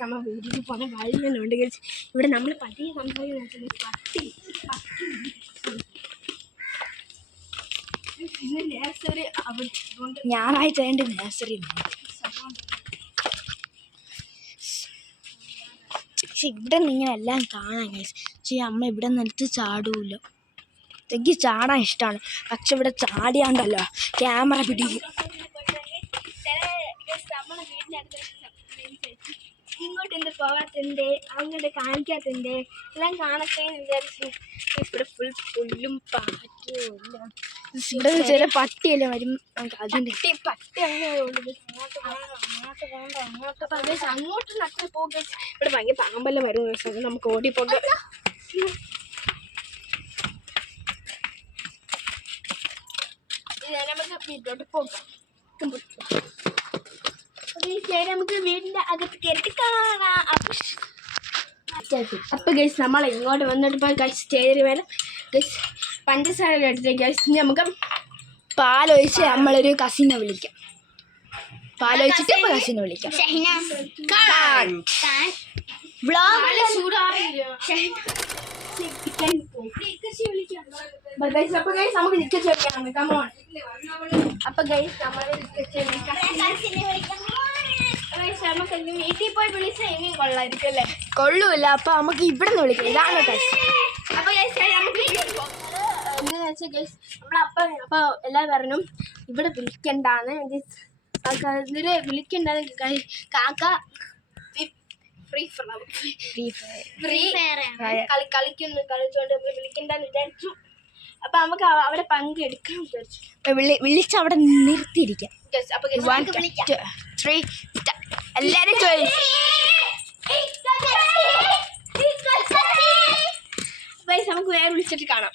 നമ്മൾ വീട്ടിൽ പോകുന്ന വഴികളുണ്ട് ഗൈസ്. ഇവിടെ നമ്മൾ പതിയെ സംസാരിക്കുന്നത് പട്ടി പിന്നെ നേഴ്സറി അവിടെ ഞായറാഴ്ച അതിൻ്റെ നേഴ്സറി പക്ഷെ ഇവിടെ നിന്ന് ഇങ്ങനെ എല്ലാം കാണാൻ ഗൈസ്. പക്ഷേ അമ്മ ഇവിടെ നിന്നിട്ട് ചാടൂല. എനിക്ക് ചാടാൻ ഇഷ്ടമാണ്, പക്ഷെ ഇവിടെ ചാടിയാണ്ടല്ലോ ക്യാമറ പിടിക്കും. നമ്മളെ വീടിൻ്റെ അടുത്ത് ഇങ്ങോട്ട് എന്ത് പോകാത്തതിൻ്റെ അങ്ങോട്ട് കാണിക്കാത്തതിൻ്റെ എല്ലാം കാണട്ടെ എന്ന് വിചാരിച്ചു. ഇവിടെ ഫുൾ പുല്ലും പാറ്റും എല്ലാം. ഇവിടെ ചില പട്ടിയെല്ലാം വരും. അതിൻ്റെ പട്ടി അങ്ങനെ അങ്ങോട്ട് നട്ട പോകുക. ഇവിടെ ഭയങ്കര പാമ്പെല്ലാം വരും. നമുക്ക് ഓടിപ്പോകാം. നമുക്ക് വീട്ടിലോട്ട് പോകാം. നമുക്ക് വീടിന്റെ അകത്ത് കയറിട്ട് കാണാം. അപ്പൊ ഗൈസ് നമ്മൾ ഇങ്ങോട്ട് വന്നിട്ട് ഗൈസ് സ്റ്റേജിൽ വരെ ഗൈസ് പഞ്ചസാര എടുത്തിട്ട് ഗൈസ് നമുക്ക് പാലൊഴിച്ച് നമ്മളൊരു കസിനെ വിളിക്കാം. പാലൊഴിച്ചിട്ട് കസിനെ വിളിക്കാം. വീട്ടിൽ പോയി വിളിച്ച ഇനിയും കൊള്ളായിരിക്കും അല്ലേ? കൊള്ളൂല്ല. അപ്പൊ നമുക്ക് ഇവിടെ നിന്ന് വിളിക്കാം. ഇതാണ് കസി. അപ്പൊ എന്താന്ന് വെച്ചാൽ ഗൈസ് അപ്പൊ എല്ലാവരും പറഞ്ഞു ഇവിടെ വിളിക്കണ്ടാന്ന്. ഇതില് വിളിക്കണ്ടെന്ന് കാക്ക കളിച്ചോണ്ട് വിളിക്കണ്ടെന്ന് വിചാരിച്ചു. അപ്പൊ നമുക്ക് അവിടെ പങ്കെടുക്കാൻ വിചാരിച്ചു. വിളിച്ച് അവിടെ നിർത്തിയിരിക്കാം. എല്ലാരും നമുക്ക് വേറെ വിളിച്ചിട്ട് കാണാം.